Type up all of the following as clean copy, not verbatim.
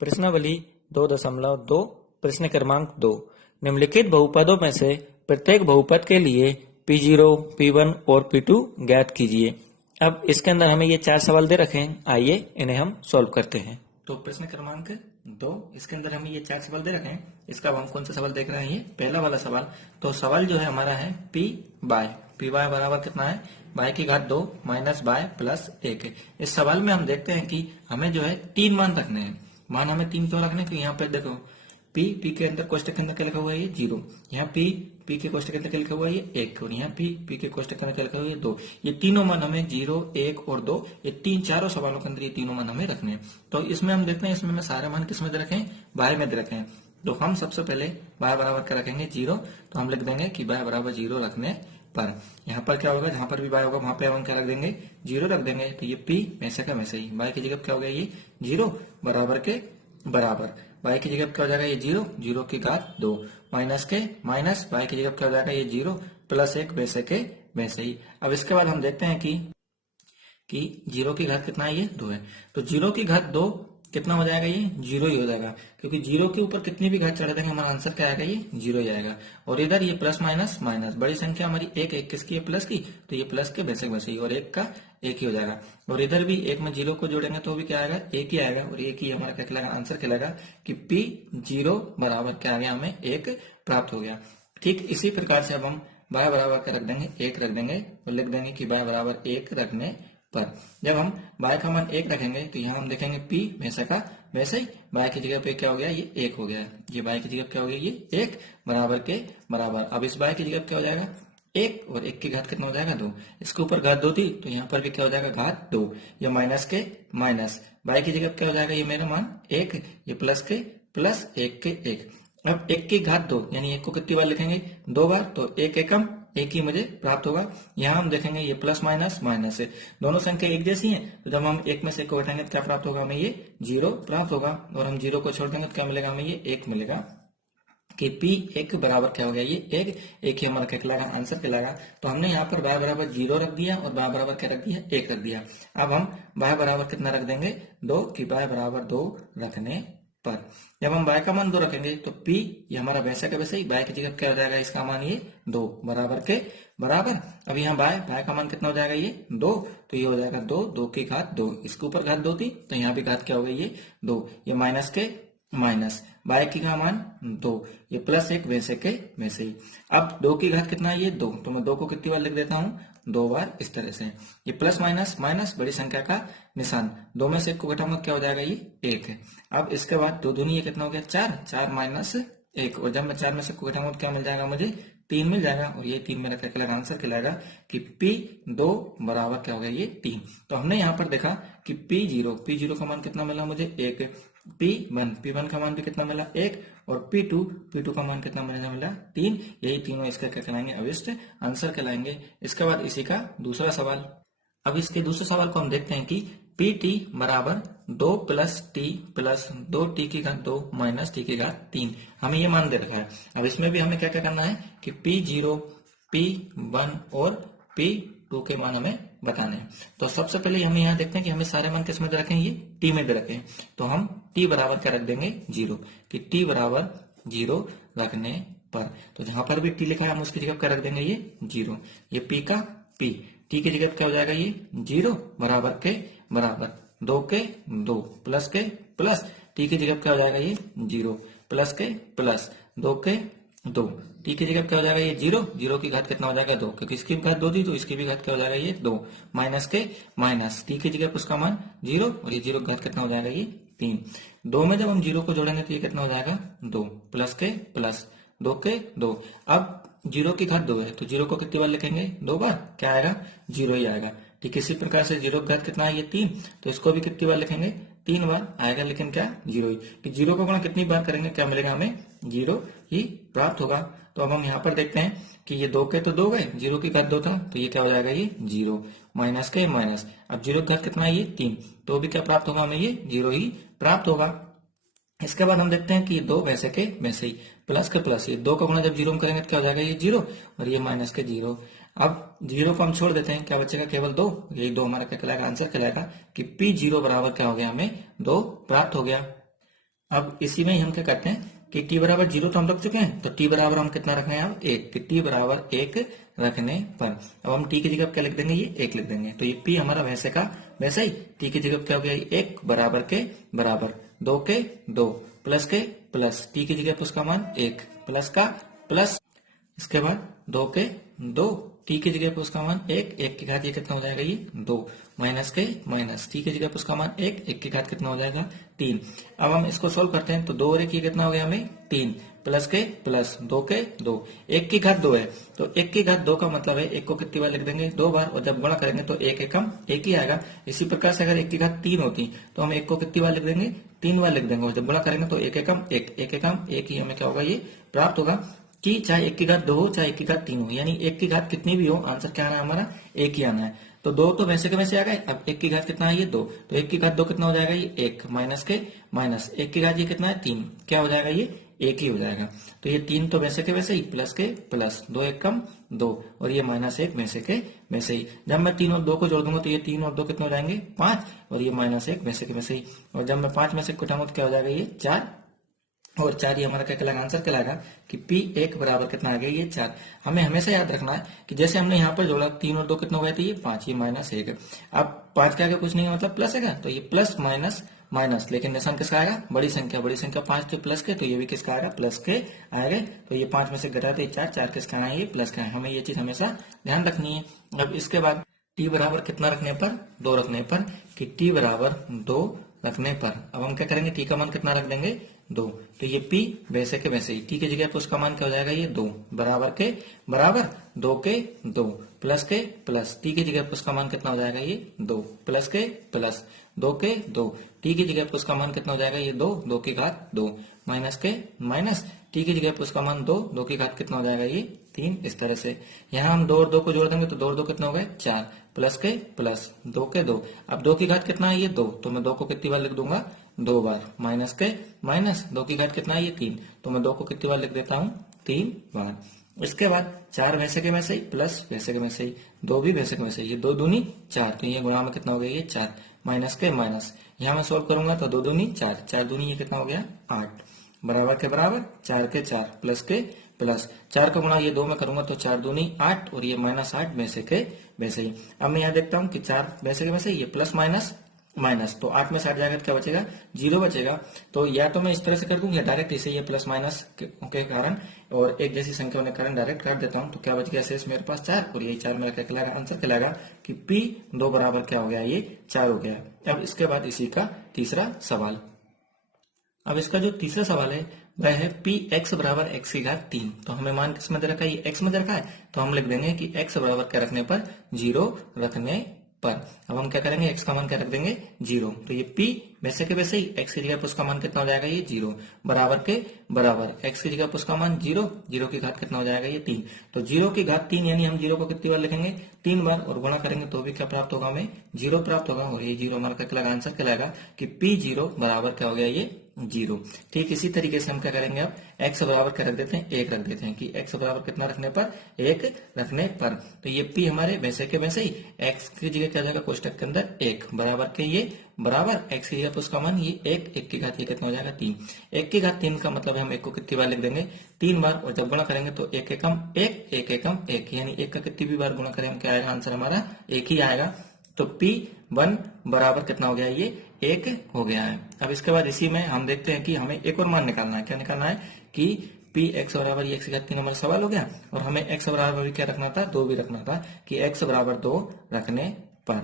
प्रश्नावली 2.2 प्रश्न क्रमांक 2। निम्नलिखित बहुपदों में से प्रत्येक बहुपद के लिए P0, P1 और P2 ज्ञात कीजिए। अब इसके अंदर हमें ये 4 सवाल दे रखे हैं, आइए इन्हें हम सॉल्व करते हैं। तो प्रश्न क्रमांक 2, इसके अंदर हमें ये 4 सवाल दे रखे हैं। इसका अब हम कौन सा सवाल देख रहे हैं? ये पहला वाला सवाल। तो सवाल जो है हमारा है पी वाई बराबर कितना है? बाय की घात 2 माइनस बाय प्लस 1। इस सवाल में हम देखते हैं कि हमें जो है 3 मान रखने हैं। मान हमें 3 क्यों रखने? क्योंकि यहाँ पे देखो पी के अंदर कोष्टक के अंदर क्या लिखा हुआ है? ये 0। यहाँ पी के कोष्टक के अंदर क्या लिखा हुआ है? ये 1। और यहाँ पी के कोष्टक के अंदर क्या लिखा हुआ है? ये 2। ये तीनों मान हमें 0, 1 और 2, ये चारों सवालों के अंदर ये तीनों मान हमें रखने हैं। तो इसमें हम देखते हैं, इसमें हमें सारे मान किस में दे रखे हैं? बाय में दे रखे हैं। तो हम सबसे पहले बाय बराबर क्या रखेंगे? 0। तो हम लिख देंगे कि बाय बराबर 0 रखने पर यहाँ पर क्या होगा? जहां पर भी बाय होगा वहां पे हम क्या रख देंगे? 0 रख देंगे। तो ये पी वैसे का वैसे ही, बाय की जगह क्या हो गया? ये 0 बराबर के बराबर। बाय की जगह क्या हो जाएगा? ये 0, 0 की घात 2 माइनस के माइनस, बाय की जगह क्या हो जाएगा? ये 0 प्लस 1 वैसे के वैसे ही। अब इसके बाद हम देखते हैं कि 0 की घात कितना है? ये 2 है। तो 0 की घात 2 कितना हो जाएगा? ये 0 ही हो जाएगा, क्योंकि 0 के ऊपर कितनी भी घात चढ़ा देंगे हमारा आंसर क्या आएगा? ये 0 ही आएगा। और इधर ये प्लस माइनस माइनस, बड़ी संख्या हमारी एक किसकी है? प्लस की। तो ये प्लस के वैसे वैसे ही, और 1 का 1 ही हो जाएगा। और इधर भी 1 में 0 को जोड़ेंगे तो भी क्या आएगा? 1 ही आएगा। और 1 ही हमारा क्या कहलाएगा? आंसर कहलाएगा कि P0 बराबर क्या आ गया? हमें 1 प्राप्त हो गया। ठीक इसी प्रकार से अब हम बाय बराबर क्या रख देंगे? 1 रख देंगे और लिख देंगे कि बाय बराबर 1 रखने पर। जब हम बाय का मान 1 रखेंगे तो यहाँ हम देखेंगे P वैसे का वैसे ही, बाय की जगह पे क्या हो गया? ये 1 हो गया है। ये बाय की जगह क्या हो गया? ये 1 बराबर के बराबर। अब इस बाय की जगह क्या हो जाएगा? 1 और 1 की घात कितना हो जाएगा? 2। इसके ऊपर घात 2 थी तो यहाँ पर भी क्या हो जाएगा? घात 2। ये माइनस के माइनस, बाय की जगह क्या हो जाएगा? ये मेरा मान 1, ये प्लस के प्लस 1 के 1। अब 1 की घात 2 यानी 1 को कितनी बार लिखेंगे? 2 बार। तो 1 एकम 1 ही मुझे प्राप्त होगा। यहाँ हम देखेंगे ये प्लस माइनस माइनस है, दोनों संख्या एक जैसी हैं। तो जब हम 1 में से 1 को घटाएंगे तो क्या प्राप्त होगा? हमें ये 0 प्राप्त होगा। और हम 0 को छोड़ देंगे तो क्या मिलेगा? हमें ये 1 मिलेगा। कि P1 बराबर क्या हो गया? ये 1 ही हमारा क्या कहलाएगा? आंसर कहलाएगा। तो हमने यहाँ पर बाय बराबर 0 रख दिया और बाय बराबर क्या रख दिया? 1 रख दिया। अब हम बाय बराबर कितना रख देंगे? 2, कि बाय बराबर 2 रखने पर। जब हम बाय का मान 2 रखेंगे तो P ये हमारा वैसे का वैसे ही, बाय की जगह क्या हो जाएगा? इसका मान ये 2 बराबर के बराबर। अब यहाँ बाय का मान कितना हो जाएगा? ये 2। तो ये हो जाएगा 2 की घात 2, इसके ऊपर घात 2 थी तो यहाँ भी घात क्या हो गई? ये 2। ये माइनस के माइनस, बाय की का मान 2, ये प्लस 1 वैसे के वैसे ही। अब 2 की घात कितना है? ये 2। तो मैं 2 को कितनी बार लिख देता हूँ? 2 बार इस तरह से। ये प्लस माइनस माइनस, बड़ी संख्या का निशान, 2 में से 1 को घटाऊंगा क्या हो जाएगा? ये 1 है। अब इसके बाद 2 दूनी ये कितना हो गया? 4, 4 माइनस 1। और जब मैं 4 में से 1 को घटाऊंगा तो क्या मिल जाएगा मुझे? 3 मिल जाएगा। और ये 3 मेरा क्या कहलाएगा? आंसर कहलाएगा कि P2 बराबर क्या हो गया? ये 3। तो हमने यहाँ पर देखा कि P0 का मान कितना मिला मुझे? 1। P1 का मान भी कितना मिला? 1। और P2 का मान कितना मिला? 3। यही तीनों इसका क्या कहलाएंगे? अभिष्ट आंसर कहलाएंगे। इसके बाद इसी का दूसरा सवाल। अब इसके दूसरे सवाल को हम देखते हैं कि Pt बराबर 2 प्लस टी प्लस 2t की घात 2 माइनस टी की घात 3, हमें ये मान दे रखा है। अब इसमें भी हमें क्या क्या करना है कि P0, P1 और P2 के मान हमें बताने हैं। तो सबसे पहले हमें यहाँ देखते हैं कि हमें सारे मान किस में दे रखे हैं? ये t में दे रखे हैं। तो हम t बराबर क्या रख देंगे? 0, कि t बराबर 0 रखने पर। तो जहां पर भी t लिखा है हम उसकी जगह क्या रख देंगे? ये 0। ये p का p, t की जगह क्या हो जाएगा? ये 0 बराबर के बराबर, 2 के 2 प्लस के प्लस, t की जगह क्या हो जाएगा? ये 0 प्लस के प्लस, 2 के 2, t की जगह क्या हो जाएगा? ये 0 की घात कितना हो जाएगा? 2, क्योंकि इसकी घात 2 थी तो इसकी भी घात क्या हो जाएगा? ये 2 माइनस के माइनस, t की जगह उसका मान 0 और ये 0 की घात कितना हो जाएगा? ये 3। 2 में जब हम 0 को जोड़ेंगे तो ये कितना हो जाएगा? 2 प्लस के प्लस, 2 के 2। अब 0 की घात 2 है तो 0 को कितनी बार लिखेंगे? 2 बार। क्या आएगा? 0 ही आएगा। ठीक इसी प्रकार से 0 की घात कितना है? ये 3, तो इसको भी कितनी बार लिखेंगे? 3 बार आएगा, लेकिन क्या? 0 ही। कि 0 को गुणा कितनी बार करेंगे क्या मिलेगा हमें? 0 ही प्राप्त होगा। तो अब हम यहाँ पर देखते हैं कि ये 2 के तो 2 गए, 0 की घात 2 था तो ये क्या हो जाएगा? ये 0 माइनस के माइनस। अब 0 की घात कितना है? ये 3, तो भी क्या प्राप्त होगा हमें? ये 0 ही प्राप्त होगा। इसके बाद हम देखते हैं कि 2 वैसे के वैसे ही, प्लस के प्लस, ये 2 का गुणा जब 0 में करेंगे तो क्या हो जाएगा? ये 0 और ये माइनस के 0। अब 0 को हम छोड़ देते हैं, क्या बचेगा? केवल 2। यही 2 हमारा क्या कहलाएगा? आंसर कहलाएगा कि P0 बराबर क्या हो गया? हमें 2 प्राप्त हो गया। अब इसी में ही हम क्या करते हैं कि t बराबर 0 तो हम रख चुके हैं, तो t बराबर हम कितना रख रहे हैं अब 1, कि t बराबर 1 रखने पर अब हम t की जगह क्या लिख देंगे, ये 1 लिख देंगे। तो ये p हमारा वैसे का वैसा ही, t की जगह क्या हो गया, 1 बराबर के बराबर 2 के 2 प्लस के प्लस, t की जगह उसका मान 1 प्लस का प्लस, इसके बाद 2 के 2, t की जगह पे उसका मान 1, 1 की घात ये कितना हो जाएगा, ये 2 माइनस के माइनस, t की जगह पे उसका मान 1, 1 की घात कितना हो जाएगा 3। अब हम इसको सोल्व करते हैं, तो 2 और 1 ये कितना हो गया हमें 3 प्लस के प्लस 2 के 2, 1 की घात 2 है तो 1 की घात 2 का मतलब है 1 को कितनी बार लिख देंगे 2 बार, और जब गुणा करेंगे तो 1 एकम 1 ही आएगा। इसी प्रकार से अगर 1 की घात 3 होती तो हम 1 को कितनी बार लिख देंगे 3 बार लिख देंगे, और जब गुणा करेंगे तो 1 एकम 1, 1 एकम 1 ही हमें क्या होगा ये प्राप्त होगा, कि चाहे 1 की घात 2 हो चाहे 1 की घात 3 हो, यानी 1 की घात कितनी भी हो आंसर क्या आना है हमारा 1 ही आना है। तो 2 तो वैसे के वैसे आ गए, अब 1 की घात कितना है ये 2, तो 1 की घात 2 कितना हो जाएगा ये 1 माइनस के माइनस, 1 की घात ये कितना है 3, क्या हो जाएगा ये 1 ही हो जाएगा। तो ये 3 तो वैसे के वैसे ही प्लस के प्लस, 2 1 कम 2, और ये माइनस 1 वैसे के वैसे ही। जब मैं 3 और 2 को जोड़ दूंगा तो ये 3 और 2 कितने हो जाएंगे 5, और ये माइनस 1 वैसे के वैसे ही, और जब मैं 5 में से घटाऊंगा तो क्या हो जाएगा ये 4, और 4 ये हमारा क्या कहलाएगा आंसर कहलाएगा कि P1 बराबर कितना आ गया ये 4। हमें हमेशा याद रखना है कि जैसे हमने यहाँ पर जोड़ा 3 और 2 कितना हो गया था ये 5, ये माइनस 1। अब 5 के आगे कुछ नहीं है मतलब प्लस है, तो ये प्लस माइनस माइनस, लेकिन निशान किसका आएगा बड़ी संख्या 5 तो प्लस के, तो ये भी किसका आएगा प्लस के आएगा। तो ये 5 में से घटाते 4, 4 किसका आएगा ये प्लस का है, हमें ये चीज हमेशा ध्यान रखनी है। अब इसके बाद t बराबर कितना रखने पर 2 रखने पर, कि t बराबर 2 रखने पर अब हम क्या करेंगे t का मान कितना रख देंगे 2, तो ये p वैसे के वैसे ही, t की जगह पर उसका मान क्या हो जाएगा ये 2 बराबर के बराबर 2 के 2 प्लस के प्लस, t की जगह पर उसका मान कितना हो जाएगा ये 2 प्लस के प्लस 2 के 2, t की जगह पर उसका मान कितना हो जाएगा ये 2, 2 की घात 2 माइनस के माइनस, t की जगह पर उसका मान 2, 2 की घात कितना हो जाएगा ये 3। इस तरह से यहाँ हम 2 और 2 को जोड़ देंगे तो 2 और 2 कितना हो गए 4 प्लस के प्लस 2 के 2, अब 2 की घात कितना है ये 2, तो मैं 2 को कितनी बार लिख दूंगा 2 बार, माइनस के माइनस 2 की घात कितना है ये 3, तो मैं 2 को कितनी बार लिख देता हूँ 3 बार। इसके बाद 4 वैसे के वैसे ही प्लस वैसे के वैसे ही, 2 भी वैसे के वैसे ही, ये 2 दूनी 4, तो ये गुणा में कितना हो गया ये 4 माइनस के माइनस, यहाँ मैं सोल्व करूंगा तो 2 दूनी 4, 4 दूनी ये कितना हो गया 8 बराबर के बराबर 4 के 4 प्लस के प्लस, 4 का गुणा ये 2 में करूंगा तो 4 दूनी 8, और ये माइनस 8 वैसे के वैसे ही। अब मैं यहाँ देखता हूँ कि 4 वैसे के वैसे ही, ये प्लस माइनस माइनस, तो 8 में से 8 जाएगा तो क्या बचेगा 0 बचेगा। तो या तो मैं इस तरह से कर दूं या डायरेक्ट इसे ये प्लस माइनस के कारण और एक जैसी संख्या होने के कारण डायरेक्ट काट देता हूं, तो क्या बच गया शेष मेरे पास 4, और ये 4 मेरा क्या कहलाएगा आंसर कहलाएगा कि P2 बराबर क्या हो गया ये 4 हो गया। अब इसके बाद इसी का तीसरा सवाल, अब इसका जो तीसरा सवाल है वह है Px बराबर x की घात 3, तो हमें मान किस में दे रखा है ये x में दे रखा है, तो हम लिख देंगे कि x बराबर क्या रखने पर 0 रखने पर। अब हम क्या करेंगे x का मान क्या रख देंगे 0, तो ये p वैसे के वैसे ही x की जगह पर उसका मान कितना हो जाएगा ये 0 बराबर के बराबर x की जगह पर उसका मान 0, 0 की घात कितना हो जाएगा ये 3, तो 0 की घात 3 यानी हम 0 को कितनी बार लिखेंगे 3 बार, और गुणा करेंगे तो भी क्या प्राप्त होगा हमें 0 प्राप्त होगा, और ये 0 हमारा क्या कहलाएगा आंसर कहलाएगा कि P0 बराबर क्या हो गया ये 0। ठीक इसी तरीके से हम क्या करेंगे अब x बराबर क्या रख देते हैं 1 रख देते हैं, कि x बराबर कितना रखने पर 1 रखने पर, तो ये p हमारे वैसे के वैसे ही x की जगह क्या हो जाएगा कोष्टक के अंदर 1 बराबर के ये बराबर x की जगह पर उसका मान ये 1, 1 की घात ये कितना हो जाएगा 3, 1 की घात 3 का मतलब है हम 1 को कितनी बार लिख देंगे 3 बार, और जब गुणा करेंगे तो 1 एकम 1, 1 एकम 1, यानी 1 का कितनी भी बार गुणा करेंगे क्या आएगा आंसर हमारा 1 ही आएगा। तो P1 बराबर कितना हो गया ये 1 हो गया है। अब इसके बाद इसी में हम देखते हैं कि हमें एक और मान निकालना है, क्या निकालना है कि Px बराबर ये x की घात 3 हमारा सवाल हो गया, और हमें x बराबर भी क्या रखना था 2 भी रखना था, कि x बराबर 2 रखने पर,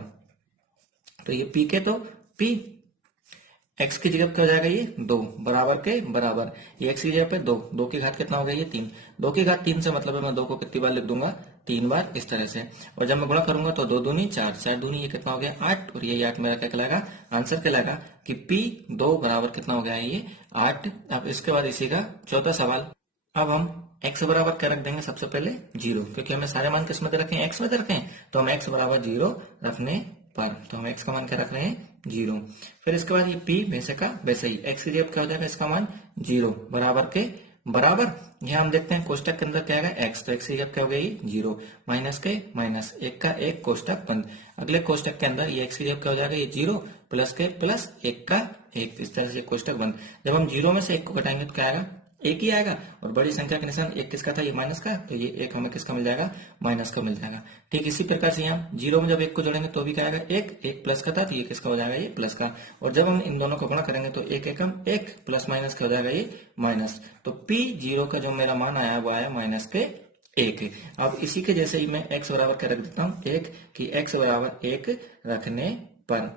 तो ये P के तो P x की जगह क्या हो जाएगा ये 2 बराबर के बराबर, ये x की जगह पे 2, 2 की घात कितना हो गया ये 3, 2 की घात 3 से मतलब है मैं 2 को कितनी बार लिख दूंगा 3 बार इस तरह से, और जब मैं गुणा करूंगा तो 2 दूनी 4, 4 दूनी ये कितना हो गया 8, और ये 8 मेरा क्या कहलाएगा आंसर कहलाएगा कि P2 बराबर कितना हो गया ये 8। अब इसके बाद इसी का चौथा सवाल, अब हम x बराबर क्या रख देंगे सबसे पहले 0, क्योंकि हमें सारे मान किस में दे रखे हैं x में दे रखे हैं, तो हम x बराबर 0 रखने पर, तो हम x का मान क्या रख रहे हैं 0। फिर इसके बाद ये p वैसे का वैसे ही x की जगह क्या हो जाएगा इसका मान 0 बराबर के बराबर यहाँ हम देखते हैं कोष्टक के अंदर क्या आएगा x, तो x की जगह क्या हो गया ये 0, माइनस के माइनस, एक का एक, कोष्टक बंद। अगले कोष्टक के अंदर ये x की जगह क्या हो जाएगा ये 0, प्लस के प्लस, एक का एक, इस तरह से कोष्टक बंद। जब हम 0 में से 1 को घटाएंगे तो क्या आएगा, एक ही आएगा, और बड़ी संख्या के निशान एक किसका था, ये माइनस का, तो ये एक हमें किसका मिल जाएगा, माइनस का मिल जाएगा। ठीक इसी प्रकार से यहाँ 0 में जब 1 को जोड़ेंगे तो भी क्या आएगा, एक प्लस का था, तो ये किसका हो जाएगा, ये प्लस का। और जब हम इन दोनों को गुणा करेंगे तो एक एकम एक, प्लस माइनस का हो जाएगा ये माइनस। तो P0 का जो मेरा मान आया वो आया माइनस के एक। अब इसी के जैसे ही मैं x बराबर क्या रख देता हूँ, एक, कि x बराबर 1 रखने पर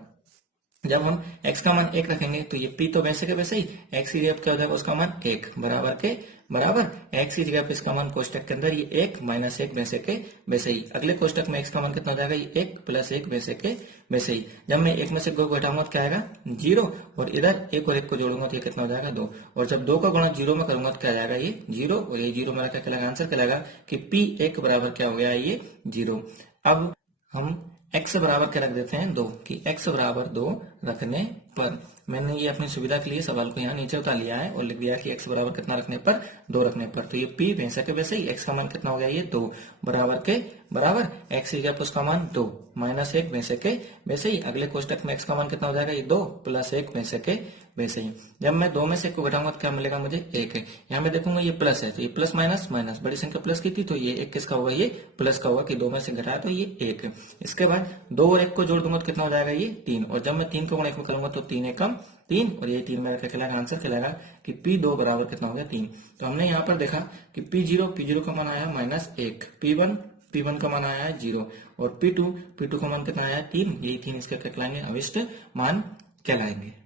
जब हम x का मान 1 रखेंगे तो ये p तो वैसे के वैसे ही, x की जगह क्या हो जाएगा उसका मान 1, बराबर के बराबर x की जगह पे इसका मान कोष्टक के अंदर ये 1 माइनस 1 वैसे के वैसे ही। अगले कोष्टक में x का मान कितना हो जाएगा, ये 1 प्लस 1 वैसे के वैसे ही। जब मैं 1 में से 2 को घटाऊंगा तो क्या आएगा 0, और इधर 1 और 1 को जोड़ूंगा तो ये कितना हो जाएगा 2, और जब 2 का गुणा 0 में करूंगा तो क्या आ जाएगा ये 0, और ये 0 मेरा क्या कहलाएगा, आंसर कहलाएगा कि p1 बराबर क्या हो गया ये 0। अब हम x बराबर क्या रख देते हैं 2, कि x बराबर 2 रखने पर, मैंने ये अपनी सुविधा के लिए सवाल को यहाँ नीचे उतार लिया है और लिख दिया कि x बराबर कितना रखने पर, 2 रखने पर। तो ये p वैसे के वैसे ही, x का मान कितना हो गया ये 2, बराबर के बराबर x की जगह पर उसका मान 2, माइनस 1 वैसे के वैसे ही। अगले कोष्टक में x का मान कितना हो जाएगा ये 2 प्लस 1 वैसे के वैसे ही। जब मैं 2 में से 1 को घटाऊंगा तो क्या मिलेगा मुझे 1 है। यहाँ मैं देखूंगा ये प्लस है तो ये प्लस माइनस माइनस, बड़ी संख्या प्लस की थी तो ये 1 किसका होगा, ये प्लस का होगा, कि 2 में से घटाया तो ये 1। इसके बाद 2 और 1 को जोड़ दूंगा तो कितना हो जाएगा ये 3, और जब मैं 3 को गुणा 1 में करूंगा तो 3 एकम 3, और ये 3 मेरा क्या कहलाएगा, आंसर कहलाएगा कि P2 बराबर कितना हो गया 3। तो हमने यहाँ पर देखा कि P0 का मान आया -1, P1 का मान आया है 0, और P2 का मान कितना आया है 3, यही 3 इसके कहलाएंगे अविष्ट मान कहलाएंगे।